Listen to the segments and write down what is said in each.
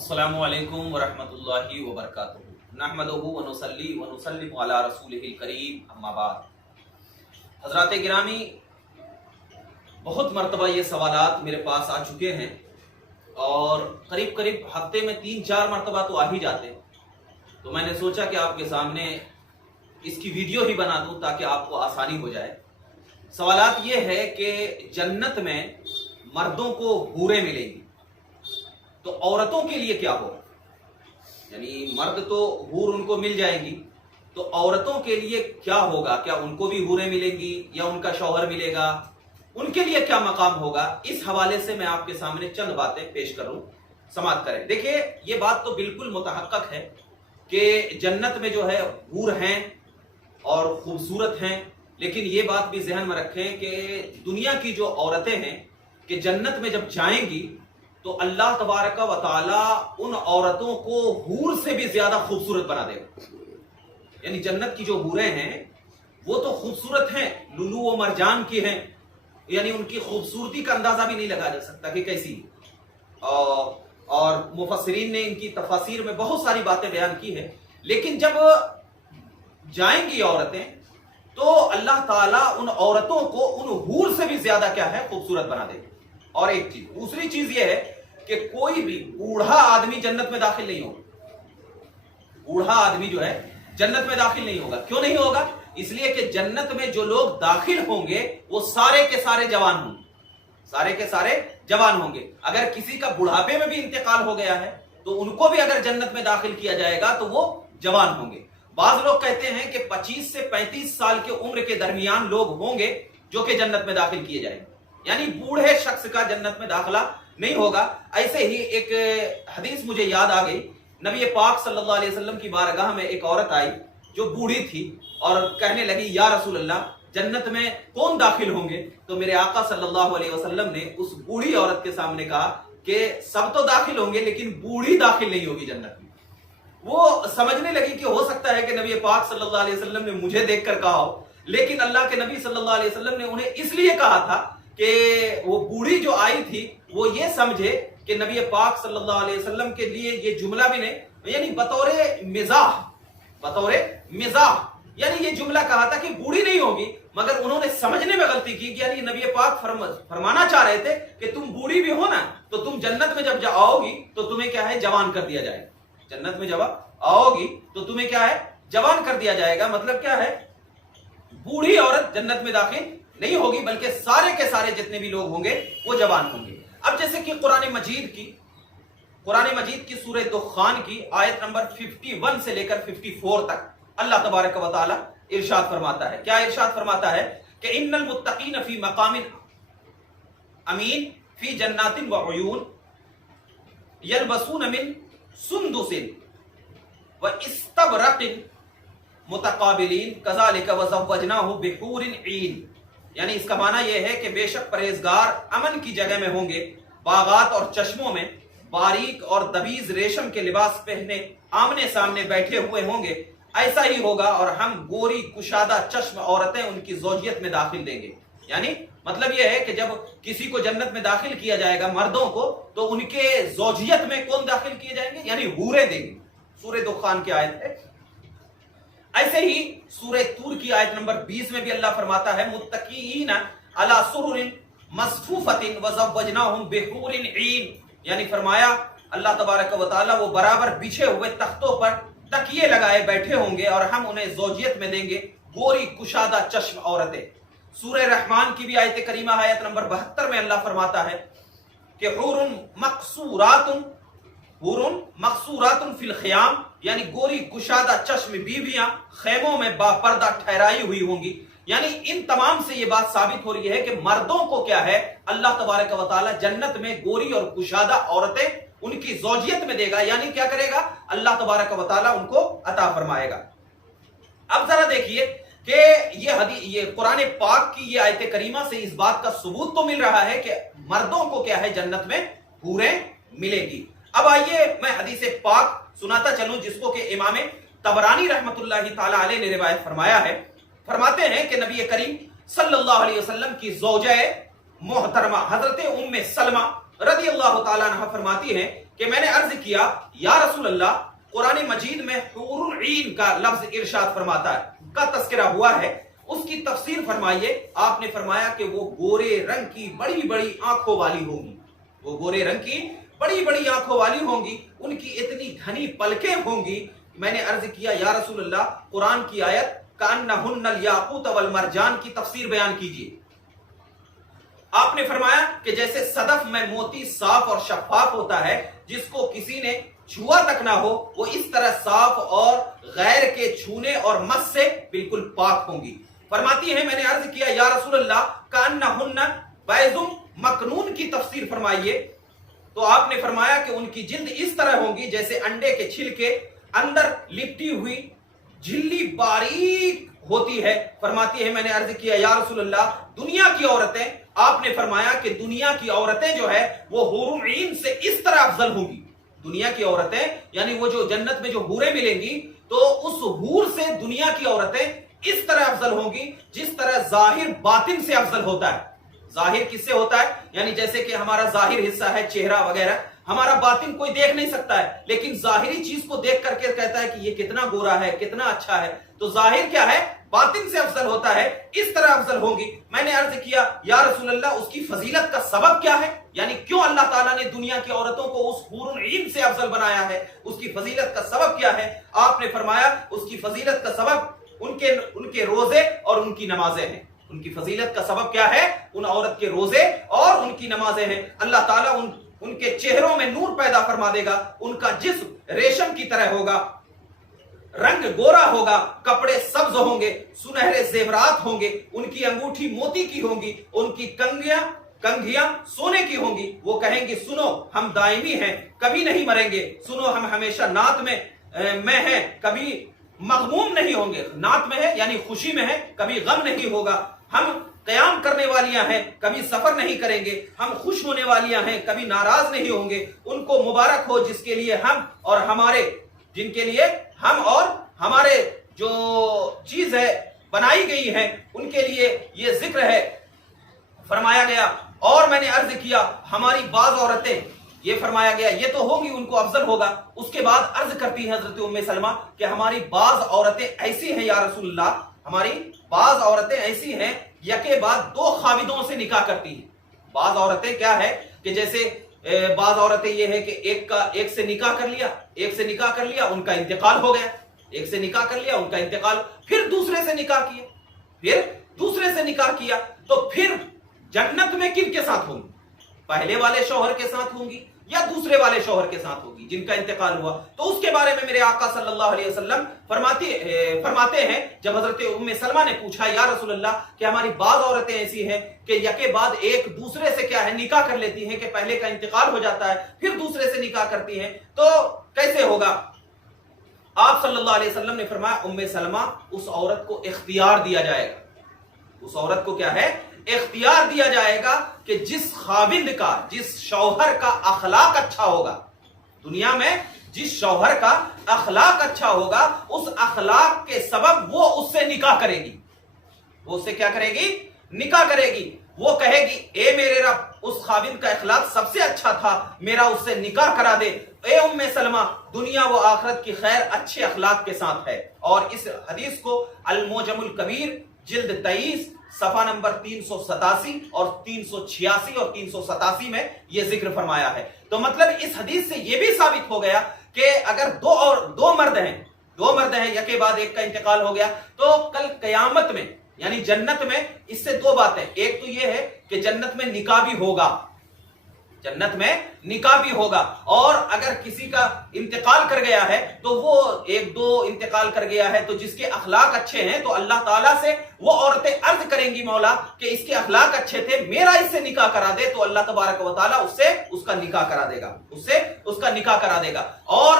अस्सलामु अलैकुम वरहमतुल्लाहि वबरकातुहू नहमदुहू व नुसल्ली व नुसल्लिमु अला रसूलिहिल करीम अम्मा बाद। हज़रात गिरामी, बहुत मरतबा ये सवालात मेरे पास आ चुके हैं और करीब करीब हफ्ते में 3-4 मरतबा तो आ ही जाते हैं। तो मैंने सोचा कि आपके सामने इसकी वीडियो ही बना दूं ताकि आपको आसानी हो जाए। सवालात ये है कि जन्नत में मर्दों को हूरें मिलेंगी तो औरतों के लिए क्या होगा, यानी मर्द तो हूर उनको मिल जाएंगी तो औरतों के लिए क्या होगा, क्या उनको भी हूरें मिलेंगी या उनका शौहर मिलेगा, उनके लिए क्या मकाम होगा। इस हवाले से मैं आपके सामने चंद बातें पेश करूं, समाअत करें। देखिए, ये बात तो बिल्कुल मुतहक्कक है कि जन्नत में जो है हूर हैं और खूबसूरत हैं, लेकिन ये बात भी जहन में रखें कि दुनिया की जो औरतें हैं कि जन्नत में जब जाएंगी तो अल्लाह तबारक व तआला उन औरतों को हूर से भी ज्यादा खूबसूरत बना देगा। यानी जन्नत की जो हूरें हैं वो तो खूबसूरत हैं, लुलू व मरजान की हैं, यानी उनकी खूबसूरती का अंदाजा भी नहीं लगाया जा सकता कि कैसी। और मुफस्सिरीन ने इनकी तफासिर में बहुत सारी बातें बयान की है, लेकिन जब जाएंगी औरतें तो अल्लाह ताला उन औरतों को उन हूर से भी ज्यादा क्या है, खूबसूरत बना देगा। और एक चीज, दूसरी चीज यह है कि कोई भी बूढ़ा आदमी जन्नत में दाखिल नहीं होगा। बूढ़ा आदमी जो है जन्नत में दाखिल नहीं होगा। क्यों नहीं होगा? इसलिए कि जन्नत में जो लोग दाखिल होंगे वो सारे के सारे जवान होंगे, सारे के सारे जवान होंगे। अगर किसी का बुढ़ापे में भी इंतकाल हो गया है तो उनको भी अगर जन्नत में दाखिल किया जाएगा तो वो जवान होंगे। बाज लोग कहते हैं कि 25 से 35 साल के उम्र के दरमियान लोग होंगे जो कि जन्नत में दाखिल किए जाएंगे, यानी बूढ़े शख्स का जन्नत में दाखिला नहीं होगा। ऐसे ही एक हदीस मुझे याद आ गई, नबी पाक सल्लल्लाहु अलैहि वसल्लम की बारगाह में एक औरत आई जो बूढ़ी थी और कहने लगी, या रसूल अल्लाह, जन्नत में कौन दाखिल होंगे? तो मेरे आका सल्लल्लाहु अलैहि वसल्लम ने उस बूढ़ी औरत के सामने कहा कि सब तो दाखिल होंगे लेकिन बूढ़ी दाखिल नहीं होगी जन्नत में। वो समझने लगी कि हो सकता है कि नबी पाक सल्लल्लाहु अलैहि वसल्लम ने मुझे देखकर कहा हो, लेकिन अल्लाह के नबी सल्लल्लाहु अलैहि वसल्लम ने उन्हें इसलिए कहा था कि वो बूढ़ी जो आई थी वो ये समझे कि नबी पाक सल्लल्लाहु अलैहि वसल्लम के लिए ये जुमला भी नहीं, यानी बतौरे मिजाह यानी ये जुमला कहा था कि बूढ़ी नहीं होगी, मगर उन्होंने समझने में गलती की कि यानी नबी पाक फरमाना चाह रहे थे कि तुम बूढ़ी भी हो ना तो तुम जन्नत में जब आओगी तो तुम्हें क्या है, जवान कर दिया जाएगा। जन्नत में जब आओगी तो तुम्हें क्या है, जवान कर दिया जाएगा। मतलब क्या है, बूढ़ी औरत जन्नत में दाखिल नहीं होगी बल्कि सारे के सारे जितने भी लोग होंगे वो जवान होंगे। अब जैसे कि कुरान मजीद की सूरह दुखान की आयत नंबर 51 से लेकर 54 तक अल्लाह तबारक व तआला इरशाद फरमाता है। क्या इरशाद फरमाता है कि इन्नल मुत्तकीन फी मकामिन अमीन फी जन्नातिन व उयून यलबसून मिन सुंदुसिन व इस्तबरकिन मुतकाबिलीन कज़ालिका व ज़व्वजनाहु बिहूरिन ईन। यानी इसका माना यह है कि बेशक परहेजगार अमन की जगह में होंगे, बागात और चश्मों में बारीक और दबीज रेशम के लिबास पहने आमने सामने बैठे हुए होंगे। ऐसा ही होगा और हम गोरी कुशादा चश्म औरतें उनकी ज़ौजियत में दाखिल देंगे। यानी मतलब यह है कि जब किसी को जन्नत में दाखिल किया जाएगा मर्दों को, तो उनके ज़ौजियत में कौन दाखिल किए जाएंगे, यानी हूरें देंगे। सूरह दुखान की आयत है। ऐसे ही सूरह तूर की आयत नंबर 20 में भी अल्लाह फरमाता है, मुत्तकीन अला सुरुरिन मसफूफतिन व ज़व्वजनाहुम बिहूरिन ईन। यानी फरमाया अल्लाह तबारक व तआला वो बराबर बिछे हुए तख्तों पर तकिए लगाए बैठे होंगे और हम उन्हें ज़ौजियत में देंगे गोरी कुशादा चश्म औरतें। सूरह रहमान की भी आयत करीमा आयत नंबर 72 में अल्लाह फरमाता है कि हुरुन मक़सूरातुन फिल ख़ियाम, यानी गोरी कुशादा चश्म बीवियां खेमों में बापर्दा ठहराई हुई होंगी। यानी इन तमाम से ये बात साबित हो रही है कि मर्दों को क्या है, अल्लाह तबारक व तआला जन्नत में गोरी और कुशादा औरतें उनकी ज़ौजियत में देगा। यानी क्या करेगा, अल्लाह तबारक व तआला उनको अता फरमाएगा। अब जरा देखिए कि ये कुरान पाक की ये आयत करीमा से इस बात का सबूत तो मिल रहा है कि मर्दों को क्या है, जन्नत में हूरें मिलेगी। अब आइए मैं हदीस पाक सुनाता चलूं जिसको कि इमाम तबरानी रहमतुल्लाहि ताला अलैह ने रिवायत फरमाया है। फरमाते हैं कि नबी करीम सल्लल्लाहु अलैहि वसल्लम की ज़ौजा मोहतरमा हजरत उम्मे सलमा रज़ियल्लाहु ताला अन्हा फरमाती हैं کہ میں نے عرض کیا یا رسول اللہ قرآن مجید میں حور عین کا لفظ ارشاد فرماتا ہے کا تذکرہ ہوا ہے، اس کی تفسیر فرمائیے۔ آپ نے فرمایا کہ وہ گورے رنگ کی بڑی بڑی آنکھوں والی ہوں گی، وہ گورے رنگ کی بڑی بڑی آنکھوں والی ہوں گی، ان کی اتنی گھنی پلکیں ہوں گی۔ میں نے عرض کیا یا رسول اللہ قرآن کی آیت کأنہن الیاقوت والمرجان کی تفسیر بیان کیجیے۔ آپ نے فرمایا کہ جیسے صدف میں موتی صاف اور شفاف ہوتا ہے جس کو کسی نے چھوا تک نہ ہو، وہ اس طرح صاف اور غیر کے چھونے اور مس سے بالکل پاک ہوں گی۔ فرماتی ہیں میں نے عرض کیا یا رسول اللہ کأنہن بیض مکنون کی تفسیر فرمائیے، تو آپ نے فرمایا کہ ان کی جلد اس طرح ہوں گی جیسے انڈے کے چھلکے اندر لپٹی ہوئی جھلی باریک ہوتی ہے۔ فرماتی ہے میں نے عرض کیا یا رسول اللہ دنیا کی عورتیں، آپ نے فرمایا کہ دنیا کی عورتیں جو ہے وہ حور عین سے اس طرح افضل ہوں گی۔ دنیا کی عورتیں یعنی وہ جو جنت میں جو حوریں ملیں گی تو اس حور سے دنیا کی عورتیں اس طرح افضل ہوں گی جس طرح ظاہر باطن سے افضل ہوتا ہے۔ ظاہر کس سے ہوتا ہے؟ یعنی جیسے کہ ہمارا ظاہر حصہ ہے چہرہ وغیرہ، ہمارا باطن کوئی دیکھ نہیں سکتا ہے، لیکن ظاہری چیز کو دیکھ کر کے کہتا ہے کہ یہ کتنا گورا ہے، کتنا اچھا ہے۔ تو ظاہر کیا ہے؟ باطن سے افضل ہوتا ہے، اس طرح افضل ہوگی۔ میں نے عرض کیا یا رسول اللہ اس کی فضیلت کا سبب کیا ہے؟ یعنی کیوں اللہ تعالیٰ نے دنیا کی عورتوں کو اس حور عین سے افضل بنایا ہے؟ اس کی فضیلت کا سبب کیا ہے؟ آپ نے فرمایا اس کی فضیلت کا سبب ان کے روزے اور ان کی نمازیں ہیں۔ ان کی فضیلت کا سبب کیا ہے؟ ان عورت کے روزے اور ان کی نمازیں ہیں۔ اللہ تعالیٰ ان کے چہروں میں نور پیدا فرما دے گا، ان کا جسم ریشم کی طرح ہوگا، رنگ گورا ہوگا، کپڑے سبز ہوں گے، سنہرے زیورات ہوں گے، ان کی انگوٹھی موتی کی ہوں گی، ان کی کنگھیاں سونے کی ہوں گی۔ وہ کہیں گی سنو ہم دائمی ہیں، کبھی نہیں مریں گے، سنو ہم ہمیشہ نعت میں ہیں، کبھی مغموم نہیں ہوں گے۔ نعت میں ہے یعنی خوشی میں ہے، کبھی غم نہیں ہوگا۔ ہم قیام کرنے والیاں ہیں، کبھی سفر نہیں کریں گے۔ ہم خوش ہونے والیاں ہیں، کبھی ناراض نہیں ہوں گے۔ ان کو مبارک ہو جس کے لیے ہم اور ہمارے جن کے لیے ہم اور ہمارے جو چیز ہے بنائی گئی ہے ان کے لیے یہ ذکر ہے۔ فرمایا گیا اور میں نے عرض کیا ہماری بعض عورتیں، یہ فرمایا گیا یہ تو ہوگی ان کو افضل ہوگا۔ اس کے بعد عرض کرتی ہے حضرت ام سلمہ کہ ہماری بعض عورتیں ایسی ہیں یا رسول اللہ، ہماری بعض عورتیں ایسی ہیں یکے بعد دو خاوندوں سے نکاح کرتی ہیں۔ بعض عورتیں کیا ہے کہ جیسے بعض عورتیں یہ ہے کہ ایک سے نکاح کر لیا ان کا انتقال ہو گیا، ایک سے نکاح کر لیا ان کا انتقال، پھر دوسرے سے نکاح کیا تو پھر جنت میں کن کے ساتھ ہوں گی؟ پہلے والے شوہر کے ساتھ ہوں گی یا دوسرے والے شوہر کے ساتھ ہوگی جن کا انتقال ہوا؟ تو اس کے بارے میں میرے آقا صلی اللہ علیہ وسلم فرماتے ہیں جب حضرت ام سلمہ نے پوچھا یا رسول اللہ کہ ہماری بعض عورتیں ایسی ہیں کہ یکے بعد ایک دوسرے سے کیا ہے نکاح کر لیتی ہیں، کہ پہلے کا انتقال ہو جاتا ہے پھر دوسرے سے نکاح کرتی ہیں، تو کیسے ہوگا؟ آپ صلی اللہ علیہ وسلم نے فرمایا ام سلمہ اس عورت کو اختیار دیا جائے گا، اس عورت کو کیا ہے اختیار دیا جائے گا کہ جس خاوند کا، جس شوہر کا اخلاق اچھا ہوگا، دنیا میں جس شوہر کا اخلاق اچھا ہوگا اس اخلاق کے سبب وہ اس سے نکاح کرے گی۔ وہ اس سے کیا کرے گی؟ نکاح کرے گی۔ وہ کہے گی اے میرے رب اس خاوند کا اخلاق سب سے اچھا تھا، میرا اس سے نکاح کرا دے۔ اے ام سلمہ دنیا و آخرت کی خیر اچھے اخلاق کے ساتھ ہے۔ اور اس حدیث کو الموجم الکبیر جلد 23 صفحہ نمبر 387 اور 386 اور 387 میں یہ ذکر فرمایا ہے۔ تو مطلب اس حدیث سے یہ بھی ثابت ہو گیا کہ اگر دو مرد ہیں یکے بعد ایک کا انتقال ہو گیا تو کل قیامت میں یعنی جنت میں اس سے دو باتیں، ایک تو یہ ہے کہ جنت میں نکاح بھی ہوگا، جنت میں نکاح بھی ہوگا، اور اگر کسی کا انتقال کر گیا ہے تو وہ ایک دو انتقال کر گیا ہے تو جس کے اخلاق اچھے ہیں تو اللہ تعالیٰ سے وہ عورتیں عرض کریں گی مولا کہ اس کے اخلاق اچھے تھے، میرا اس سے نکاح کرا دے، تو اللہ تبارک و تعالیٰ اس سے اس کا نکاح کرا دے گا، اس سے اس کا نکاح کرا دے گا۔ اور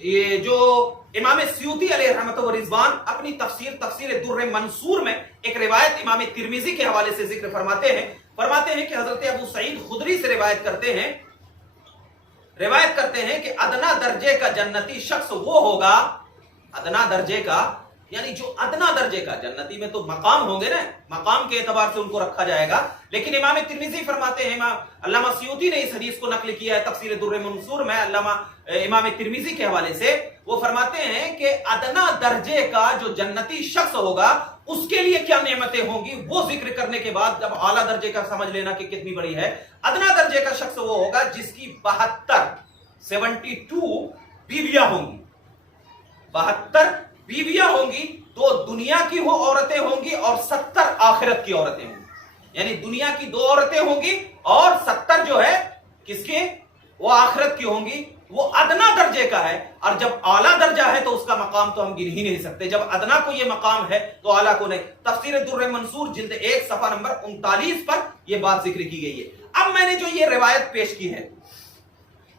یہ جو امام سیوطی علیہ رحمت و رضوان اپنی تفسیر در منصور میں ایک روایت امام ترمذی کے حوالے سے ذکر فرماتے ہیں کہ حضرت ابو سعید خدری سے روایت کرتے ہیں کہ ادنا درجے کا جنتی شخص وہ ہوگا، ادنا درجے کا यानी जो अदना दर्जे का, जन्नती में तो मकाम होंगे ना, मकाम के एतबार से उनको रखा जाएगा। लेकिन इमाम तिर्मिज़ी फरमाते हैं, अल्लामा सियूती ने इस हदीस को नकल किया है तफसीर दुर्र मंसूर में इमाम तिर्मिज़ी के हवाले से। वो फरमाते हैं कि अदना दर्जे का जो जन्नती शख्स होगा उसके लिए क्या नेमतें होंगी, वो जिक्र करने के बाद जब आला दर्जे का समझ लेना कि कितनी बड़ी है। अदना दर्जे का शख्स वो होगा जिसकी 72 बीवियां होंगी, 72 बीवियां होंगी, तो दुनिया की वो औरतें होंगी और 70 आखिरत की औरतें होंगी। यानी दुनिया की 2 औरतें होंगी और 70 जो है किसके, वो आखिरत की होंगी। वो अदना दर्जे का है, और जब आला दर्जा है तो उसका मकाम तो हम गिन ही नहीं सकते। जब अदना को ये मकाम है तो आला को नहीं। तफसीर दुर्र मंसूर जिल्द 1 सफा नंबर 39 पर यह बात जिक्र की गई है। अब मैंने जो ये रिवायत पेश की है,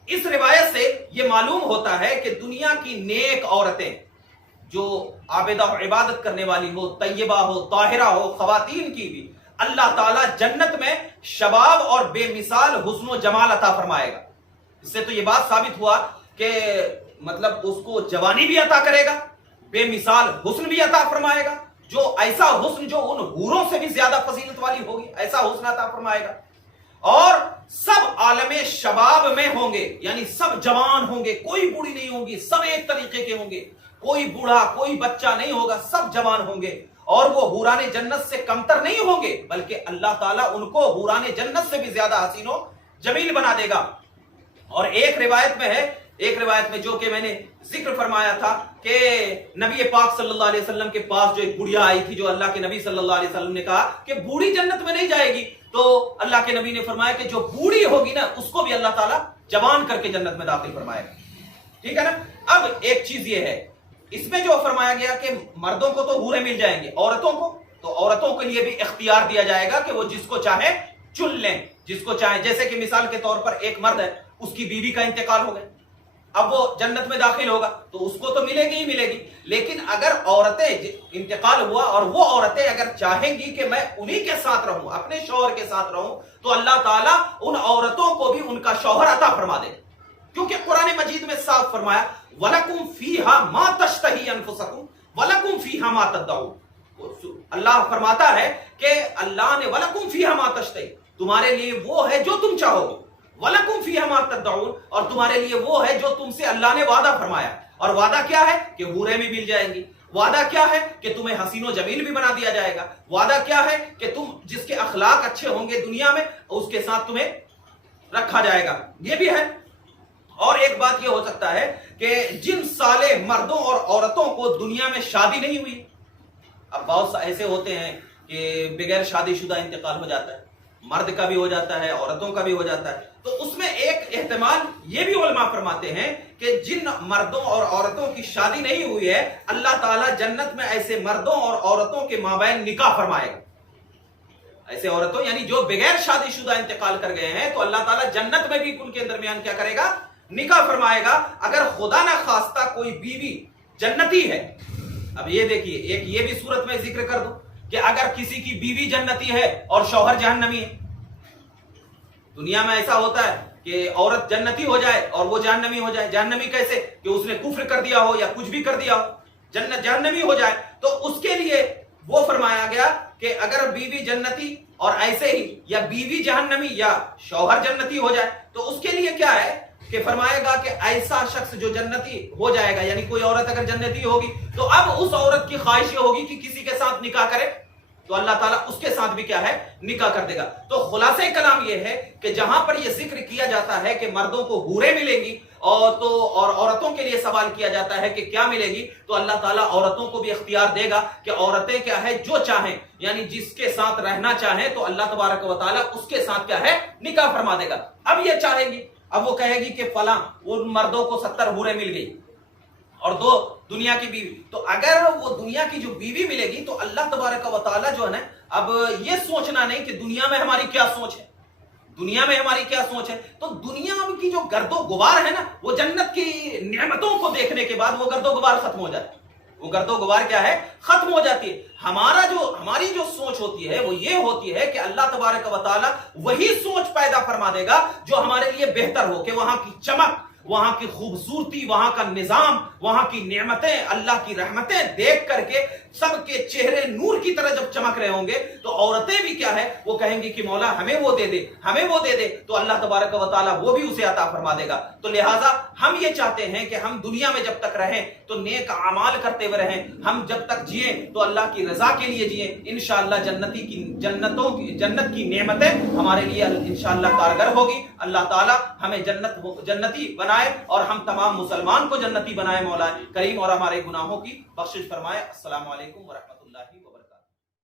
इस रिवायत से यह मालूम होता है कि दुनिया की नेक औरतें जो आबिदा और इबादत करने वाली हो, तैयबा हो, ताहिरा हो, खवातीन की भी अल्लाह ताला जन्नत में शबाब और बेमिसाल हुस्न व जमाल अता फरमाएगा। इससे तो ये बात साबित हुआ कि मतलब उसको जवानी भी अता करेगा, बेमिसाल हुस्न भी अता फरमाएगा, जो ऐसा हुस्न जो उन हूरों से भी ज्यादा फजीलत वाली होगी, ऐसा हुस्न अता फरमाएगा। और सब आलमे शबाब में होंगे, यानी सब जवान होंगे, कोई बूढ़ी नहीं होंगी, सब एक तरीके के होंगे, कोई बूढ़ा कोई बच्चा नहीं होगा, सब जवान होंगे। और वो हुराने जन्नत से कमतर नहीं होंगे, बल्कि अल्लाह ताला उनको हुराने जन्नत से भी ज्यादा हसीनो जमील बना देगा। और एक रिवायत में है, एक रिवायत में जो कि मैंने जिक्र फरमाया था कि नबी पाक सल्लल्लाहु अलैहि वसल्लम के पास जो एक बुढ़िया आई थी, जो अल्लाह के नबी सल्लल्लाहु अलैहि वसल्लम ने कहा कि बूढ़ी जन्नत में नहीं जाएगी, तो अल्लाह के नबी ने फरमाया कि जो बूढ़ी होगी ना उसको भी अल्लाह ताला जवान करके जन्नत में दाखिल फरमाएगा। ठीक है ना। अब एक चीज ये है, इसमें जो फरमाया गया कि मर्दों को तो हूरें मिल जाएंगे, औरतों को तो औरतों के लिए भी इख्तियार दिया जाएगा कि वो जिसको चाहे चुन लें, जिसको चाहे। जैसे कि मिसाल के तौर पर एक मर्द है, उसकी बीवी का इंतकाल हो गया, अब वो जन्नत में दाखिल होगा तो उसको तो मिलेगी ही मिलेगी। लेकिन अगर औरतें, इंतकाल हुआ और वो औरतें अगर चाहेंगी कि मैं उन्हीं के साथ रहूं, अपने शौहर के साथ रहूं, तो अल्लाह ताला उन औरतों को भी उनका शौहर अता फरमा दे। क्योंकि कुरान मजीद में साफ फरमाया, वलकुम फीहा मा तश्तही अनफुसकुम वलकुम फीहा मा तदउन। अल्लाह फरमाता है कि अल्लाह ने वलकुम फीहा मा तश्तही, तुम्हारे लिए वो है जो तुम चाहोगे, वलकुम फीहा मा तदउन, और तुम्हारे लिए वो है जो तुमसे अल्लाह ने वादा फरमाया। और वादा क्या है कि हूरें भी मिल जाएंगी, वादा क्या है कि तुम्हें हसीनो जमील भी बना दिया जाएगा, वादा क्या है कि तुम जिसके अखलाक अच्छे होंगे दुनिया में उसके साथ तुम्हें रखा जाएगा, ये भी है। और एक बात यह हो सकता है कि जिन साले मर्दों और औरतों को दुनिया में शादी नहीं हुई, अब बहुत ऐसे होते हैं कि बगैर शादीशुदा इंतकाल हो जाता है, मर्द का भी हो जाता है, औरतों का भी हो जाता है, तो उसमें एक एहतमाल ये भी उलमा फरमाते हैं कि जिन मर्दों और औरतों की शादी नहीं हुई है, अल्लाह ताला जन्नत में ऐसे मर्दों और औरतों के माबैन निकाह फरमाएगा। ऐसे औरतों यानी जो बगैर शादीशुदा इंतकाल कर गए हैं, तो अल्लाह ताला जन्नत में भी उनके दरमियान क्या करेगा, निकाह फरमाएगा। अगर खुदा ना खास्ता कोई बीवी जन्नती है, अब ये देखिए, एक ये भी सूरत में जिक्र कर दो कि अगर किसी की बीवी जन्नती है और शौहर जहन्नमी है। दुनिया में ऐसा होता है कि औरत जन्नती हो जाए और वो जहन्नमी हो जाए। जहन्नमी कैसे, कि उसने कुफ्र कर दिया हो या कुछ भी कर दिया हो, जहन्नमी हो जाए। तो उसके लिए वो फरमाया गया कि अगर बीवी जन्नती और ऐसे ही या बीवी जहन्नमी या शौहर जन्नती हो जाए, तो उसके लिए क्या है कि फरमाएगा कि ऐसा शख्स जो जन्नती हो जाएगा, यानी कोई औरत अगर जन्नती होगी तो अब उस औरत की ख्वाहिश होगी कि किसी के साथ निकाह करे, तो अल्लाह ताला उसके साथ भी क्या है, निकाह कर देगा। तो खुलासे कलाम यह है कि जहां पर यह जिक्र किया जाता है कि मर्दों को हूरें मिलेंगी और औरतों के लिए सवाल किया जाता है कि क्या मिलेगी, तो अल्लाह ताला औरतों को भी इख्तियार देगा कि औरतें क्या है जो चाहें, यानी जिसके साथ रहना चाहें तो अल्लाह तबारक व तआला उसके साथ क्या है, निकाह फरमा देगा। अब ये चाहेंगी, अब वो कहेगी कि फला उन मर्दों को 70 हूरें मिल गई और 2 दुनिया की बीवी, तो अगर वो दुनिया की जो बीवी मिलेगी तो अल्लाह तबारक व तआला जो है ना, अब ये सोचना नहीं कि दुनिया में हमारी क्या सोच है, दुनिया में हमारी क्या सोच है, तो दुनिया की जो गर्दो गुबार है ना, वो जन्नत की नेमतों को देखने के बाद वो गर्दो गुबार खत्म हो जाती है। वो गर्दो गुबार क्या है, खत्म हो जाती है। हमारी जो सोच होती है वो ये होती है कि अल्लाह तबारक व तआला वही सोच पैदा फरमा देगा जो हमारे लिए बेहतर हो, कि वहां की चमक, وہاں کی خوبصورتی، وہاں کا نظام، وہاں کی نعمتیں، اللہ کی رحمتیں دیکھ کر کے سب کے چہرے نور کی طرح جب چمک رہے ہوں گے تو عورتیں بھی کیا ہے وہ کہیں گی کہ مولا ہمیں وہ دے دے، ہمیں وہ دے دے، تو اللہ تبارک و تعالیٰ وہ بھی اسے عطا فرما دے گا۔ تو لہٰذا ہم یہ چاہتے ہیں کہ ہم دنیا میں جب تک رہیں تو نیک اعمال کرتے ہوئے رہیں، ہم جب تک جئیں تو اللہ کی رضا کے لیے جئیں، انشاءاللہ جنت کی نعمتیں ہمارے لیے انشاءاللہ کارگر ہوگی۔ اللہ تعالیٰ ہمیں جنتی بنائے اور ہم تمام مسلمان کو جنتی بنائے، مولا کریم، اور ہمارے گناہوں کی بخشش فرمائے۔ السلام علیکم ورحمۃ اللہ۔